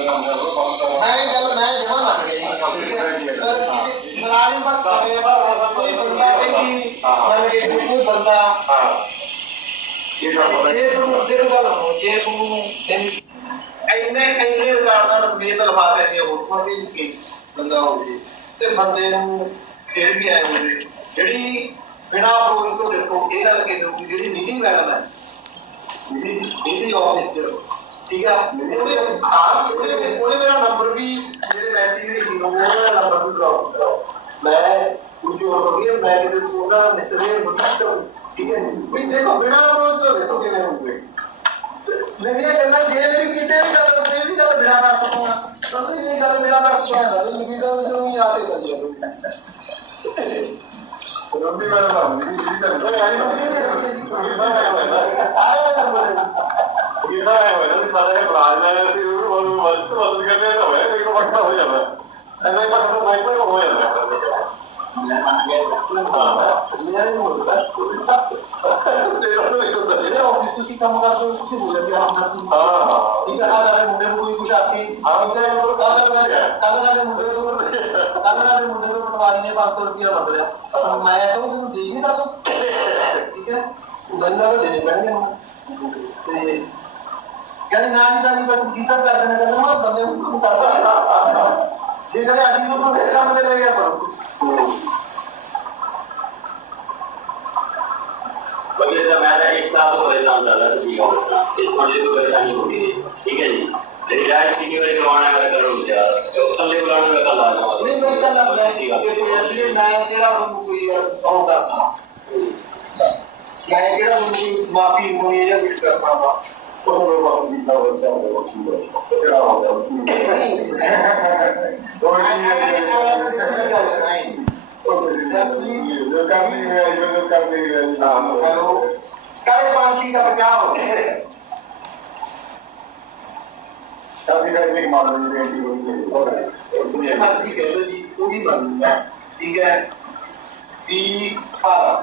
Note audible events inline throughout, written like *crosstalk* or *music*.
ਮੈਂ ਇਹ ਗੱਲ ਮੈਂ ਜਮਾ ਮੰਨ ਗਿਆ ਜੀ। ਪਰ ਕਿਸੇ ਮਲਾਜ਼ਮ ਬਾਤ ਕਰ ਰਿਹਾ ਕੋਈ ਬੰਦਾ ਕੋਈ ਮੰਨ ਕੇ ਕੋਈ ਬੰਦਾ ਜੇ ਤੁਹਾਨੂੰ ਜੇ ਗੱਲ ਹੋ ਜੇ ਤੁਹਾਨੂੰ ਇੰਨੇ ਇੰਨੇ ਮੇਰੇ ਤੋਂ ਲਫਾਫੇ ਦੇ ਹੋਰ ਪਰ ਵੀ ਬੰਦਾ ਹੋ ਜੇ ਤੇ ਬੰਦੇ ਨੂੰ ਫਿਰ ਵੀ ਆਏ ਹੋਵੇ ਜਿਹੜੀ ਬਿਨਾ ਅਪਰੋਚ ਤੋਂ ਦੇਖੋ ਇਹ ਗੱਲ ਕਿ ਜਿਹੜੀ ਨਿੱਜੀ ਗੱਲ ਹੈ ਇਹਦੀ ਆਫਿਸ ਚ ठीक है उन्हें हाँ उन्हें उन्हें मेरा नंबर भी मेरे मैसेज भी थी उन्होंने मेरा नंबर भी ड्रॉप कराओ मैं कुछ और तो हो गया मैं किसी को ना मिस्टर मुझसे ठीक है? भाई देखो बिना अप्रोच तो देखो कि मैं हूँ मैं ये करना ये मेरी कितने भी गलत कोई भी गलत बिना ना करूँगा तो तो ये गलत बिना ना करूँगा तो मेरी गलत जो नहीं आते कर दिया तो भी मैं ना मेरी गलत तो यार मैं सारे नंबर शीशा है वज़न सारा है प्लाज है ऐसे और वर्ष वर्ष करने का है एक पक्का हो जाता। है ऐसा ही पक्का बाइक में हो जाता। है। पाँच सौ रुपया मतलब मैं तो दे ही था तो ठीक है गन्ना तो देने पड़ेंगे ते यानी नानी जानी बस गीतर कर देने का मैं बंदे को उतार ये जगह आदमी को तो मेरे काम दे रही है पर बगैर से मेरा एक साल तो परेशान था रहा ठीक है इस मंडली को तो परेशानी होती है। ठीक है जी। रिलायंस की की वजह से ऑनलाइन वाला कर रहा हूँ यार तो कल ले बुलाने का कल आ जाओ नहीं मैं कल मैं ठीक है। मैं तेरा रूम को यार मैं तेरा रूम की माफ़ी मुझे ये कुछ करता *laughs* 我都没告诉你，但我希望我听懂，希望我听懂。哈哈哈哈哈！我听懂，听懂，听懂，听懂。我是干爹，我是干爹，我，该放弃的不交。上。应该第一啊。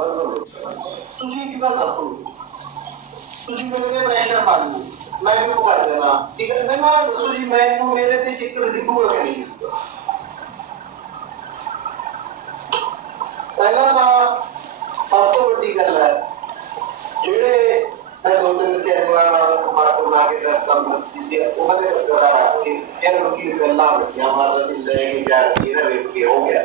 ਆ ਮੈਂ 500 ਦੇ ਨਹੀਂ ਬੋਲਦਾ ਤੁਸੀਂ ਇੱਕ ਗੱਲ ਦੱਸੋ। ਤੁਸੀਂ ਮੇਰੇ ਤੇ ਪ੍ਰੈਸ਼ਰ ਪਾ ਲਓ ਮੈਂ ਵੀ ਕਰ ਦੇਣਾ। ਠੀਕ ਹੈ ਮੈਂ ਨਾ ਦੱਸੋ ਜੀ ਮੈਨੂੰ ਮੇਰੇ ਤੇ ਚਿੱਕਰ ਡਿੱਗੂਗਾ ਕਿ ਨਹੀਂ? ਪਹਿਲਾਂ ਤਾਂ ਸਭ ਤੋਂ ਵੱਡੀ ਗੱਲ ਹੈ, ਜਿਹੜੇ ਮੈਂ ਦੋ ਤਿੰਨ ਚੈਨਲਾਂ ਨਾਲ ਮਾਰਕ ਬਣਾ ਕੇ ਡਰੈਸ ਕੰਮ ਕੀਤੀ ਉਹਨਾਂ ਦੇ ਕਰਦਾ ਰੱਖ ਕੇ ਇਹ ਲੋਕੀ ਗੱਲਾਂ ਬੱਚੀਆਂ ਮਾਰਦਾ ਵੀ ਲੈ ਕੇ ਜਾ ਕੇ ਨਾ ਵੇਖ ਕੇ ਹੋ ਗਿਆ।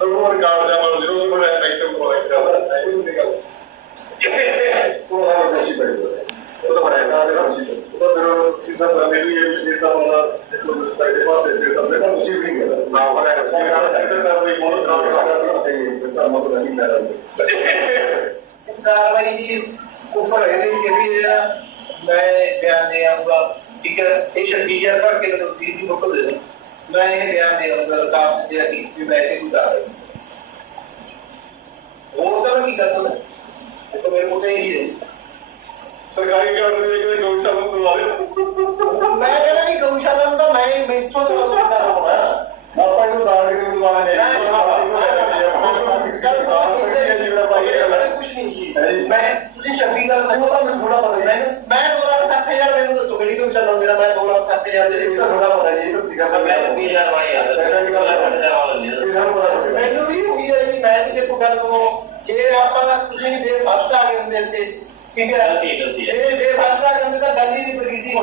ਬਜੀ ਤੇ ਜੀ ਤੇ ਸੁਣ ਦੱਸਦਾ ਅਭੀ ਜੱਬੀ ਹਜ਼ਾਰ ਰੁਪਏ ਪਰ ਤੇ ਬੰਦਾ ਬਜੀ ਤੇ ਕਾਰਵਾਈ ਦੀ ਉੱਪਰ ਇਹਦੇ ਵਿੱਚ ਵੀ ਮੈਂ ਬਿਆਨ ਦੇ ਆਊਗਾ। ਠੀਕ ਹੈ? ਇਹ ਛੱਡੀ ਹਜ਼ਾਰ ਭਰ ਕੇ ਮੈਨੂੰ ਤੀਹ ਦੀ ਬੁੱਕ ਦੇ ਦਿਓ ਮੈਂ ਇਹ ਬਿਆਨ ਦੇ ਆਊਗਾ ਰਕਾਬ ਦੇ ਅਧੀਨ ਵੀ ਮੈਂ ਇਹ ਗੁਜ਼ਾਰ ਹੋਰ ਤਾਂ ਕੀ ਕਰ ਸਕਦਾ? ਇਹ ਤਾਂ ਮੇਰੇ ਕੋਲ ਤਾਂ ਇਹੀ ਹੈ। ਸਰਕਾਰੀ ਕਾਰਨ ਦੇ ਕਿਤੇ ਗਊਸ਼ਾਲਾ ਨੂੰ ਦਵਾ ਦੇ ਮੈਂ ਕਹਿੰਦਾ ਕਿ ਗਊਸ਼ਾਲਾ ਨੂੰ ਤਾਂ ਮੈਂ ਹੀ ਮੈਥੋਂ ਤਾਂ ਬਸ ਬੰਦਾ ਹੋਣਾ ਆਪਾਂ ਨੂੰ? ਦਾੜ ਕੇ ਦਵਾ ਜੀ। ਮੈਂ ਤੁਸੀਂ ਛੱਬੀ ਗੱਲ ਨਹੀਂ ਉਹ ਤਾਂ ਮੈਨੂੰ ਥੋੜਾ ਪਤਾ ਨਹੀਂ ਮੈਂ 2 ਲੱਖ 60 ਹਜ਼ਾਰ ਮੈਨੂੰ ਦੱਸੋ ਕਿਹੜੀ ਲਾਉਂਦੇ ਮੇਰਾ ਮੈਂ 2 ਲੱਖ 60 ਹਜ਼ਾਰ ਦੇ ਇਹ ਤਾਂ ਥੋੜਾ ਤੁਸੀਂ ਪਰ ਮੈਂ 20000 ਵਾਲੀ ਆ ਐਸਾ ਨਹੀਂ ਗੱਲ ਹੈ। 6000 ਵਾਲਾ ਨਹੀਂ ਇਹ ਸਾਨੂੰ ਪਤਾ ਨਹੀਂ। ਮੈਨੂੰ ਵੀ ਹੋਈ ਹੈ ਜੀ ਮੈਂ ਵੀ ਦੇਖੋ ਗੱਲ ਤੋਂ ਜੇ ਆਪਾਂ ਤੁਸੀਂ ਜੇ ਫਸਟ ਆ ਗਏ ਹੁੰਦੇ ਤੇ ਠੀਕ ਹੈ ਗਲਤੀ ਗਲਤੀ ਜੇ ਜੇ ਫਸਟ ਆ ਗਏ ਹੁੰਦੇ ਤਾਂ ਗੱਲ ਹੀ ਨਹੀਂ